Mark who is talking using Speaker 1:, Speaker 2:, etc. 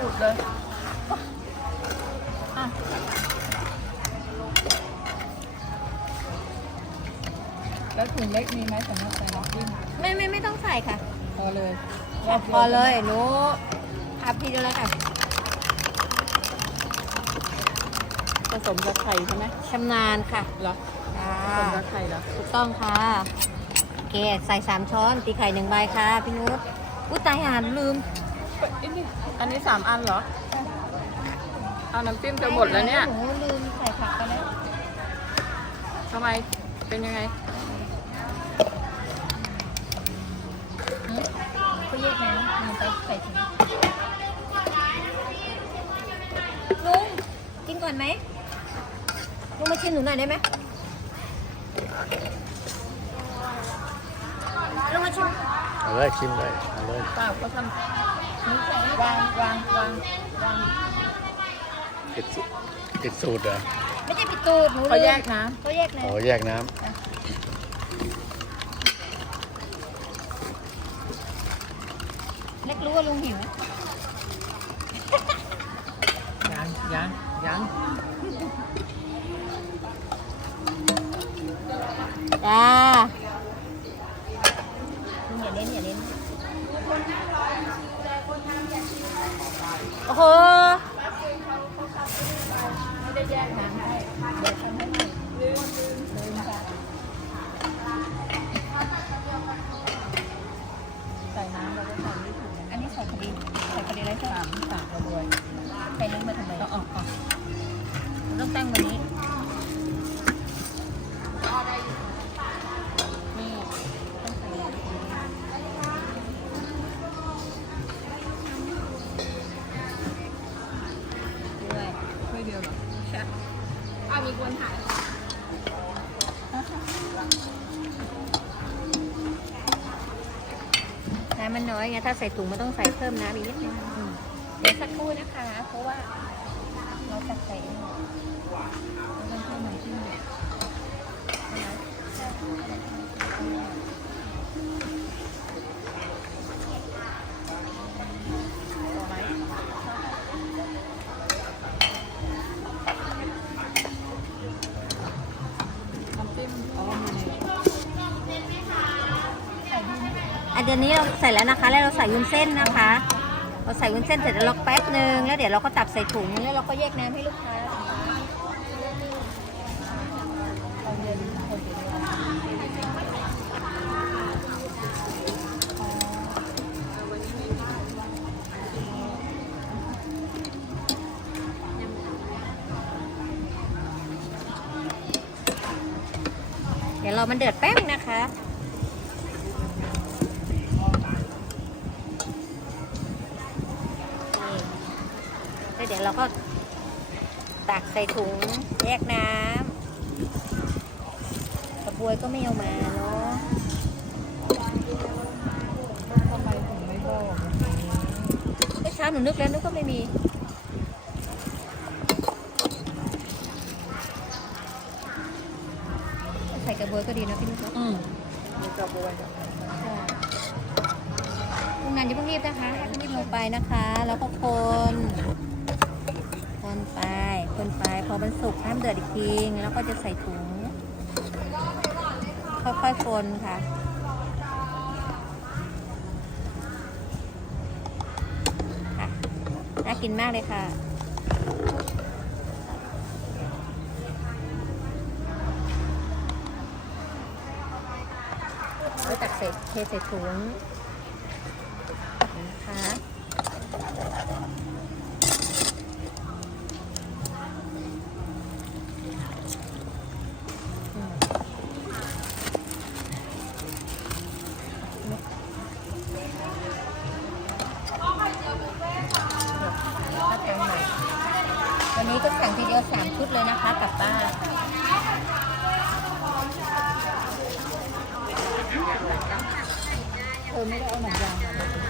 Speaker 1: สูตรเลยอะแล้วถุงเล็กมีไหมสำหรับใส่น้ำจิ้ม
Speaker 2: ไม่ไม่ไม่ต้องใส่ค่ะ
Speaker 1: พอเลย
Speaker 2: พอเลยหนูพับทีเดียวเลยค่ะ
Speaker 1: ผสมกับไข่ใช่ไหม
Speaker 2: ชำนาญค่ะ
Speaker 1: เหรอ
Speaker 2: จ้า
Speaker 1: ผสมกับไข่เหรอ
Speaker 2: ถูกต้องค่ะโอเคใส่สามช้อนตีไข่หนึ่งใบค่ะพี่นุชอุ้ยตายหาลืม
Speaker 1: เอ้ยนี่อันนี้สามอันเหรอ เอาน้ำจิ้มจะหมดแล้วเนี่ย
Speaker 2: หนูลืมใส่ผักไปแล้ว
Speaker 1: ทำไม เป็นยังไง
Speaker 2: หืมก็แยกน้ำมันไปใส่ถุงลุงกินก่อนไหมลุงมาชิมหนูหน่อยได้ไหมลุงมาชิม
Speaker 3: เอาเลยชิมเลยเอาเลย
Speaker 1: เปล่าเขาทำ วางวางวางวาง
Speaker 3: ติดสูติดสูตรเหรอ
Speaker 2: ไม่ใช่ปิดตูดหนูลืม
Speaker 1: เขาแยกน้
Speaker 2: เขาแยกเลย
Speaker 3: อ๋อแยกน้
Speaker 2: เล็กรู้ว่าลุงหิวำ
Speaker 1: ยังยังยัง
Speaker 2: จ้าลุงอย่าเล่นอย่าเล่น โอ้โห
Speaker 1: ไม่ได้แยกน้ำให้เดี๋ยวทำให้ใหม่ลืมลืมลืมค่ะใส่น้ำแล้วก็ใส่นี่ถุง
Speaker 2: อันนี้ใส่คดีใส่คดีอะไรใช่ไหม
Speaker 1: สามสามกระบวย
Speaker 2: ใส่ลึกมาทำไม
Speaker 1: ก็ออกก่อน
Speaker 2: ต้องตั้งวันนี้
Speaker 1: นี่ เหรอ
Speaker 2: ใช่
Speaker 1: อ้าวมีคนถ่าย
Speaker 2: น้ำมันน้อยไงถ้าใส่ถุงมันต้องใส่เพิ่มน้ำอีกนิดนึงเดี๋ยวสักครู่นะคะ เพราะว่าเราจะใส่เอง
Speaker 1: ต้องให้น้ำจิ้มเนี่ยพ อัน
Speaker 2: เดี๋ยวนี้เราใส่แล้วนะคะ แล้วเราใส่วุ้นเส้นนะคะ เราใส่วุ้นเส้นเสร็จแล้วเราแป๊บนึงแล้วเดี๋ยวเราก็ตักใส่ถุงแล้วเราก็แยกน้ำให้ลูกค้า
Speaker 1: เย็นคนจะเยอะ
Speaker 2: เดี๋ยวเรามันเดือดแป๊บนะคะ เดี๋ยวเราก็ตักใส่ถุงแยกน้ำกระบวยก็ไม่เอามาเนาะ
Speaker 1: ทำไมถึงไม่บอกอย่างนี้
Speaker 2: เมื่อเช้าหนูนึกแล้วนึกก็ไม่มีใส่กระบวยก็ดีนะพี่นุ๊กเนอะ
Speaker 1: อืมมีกระบวย
Speaker 2: ทำงานอย่าเพิ่งรีบนะคะให้รีบลงไปนะคะ แล้วก็คนคนไปคนไปพ อมันสุกห้ามเดือดอีกทีแล้วก็จะใส่ถุง ค่อยๆคนค่ะค่ะ น่ากินมากเลยค่ะก็ตักเศษเทใส่ถุง สั่งทีเดียวสามชุดเลยนะคะกลับบ้าน
Speaker 1: เธอไม่ได้เอาหนังยางมา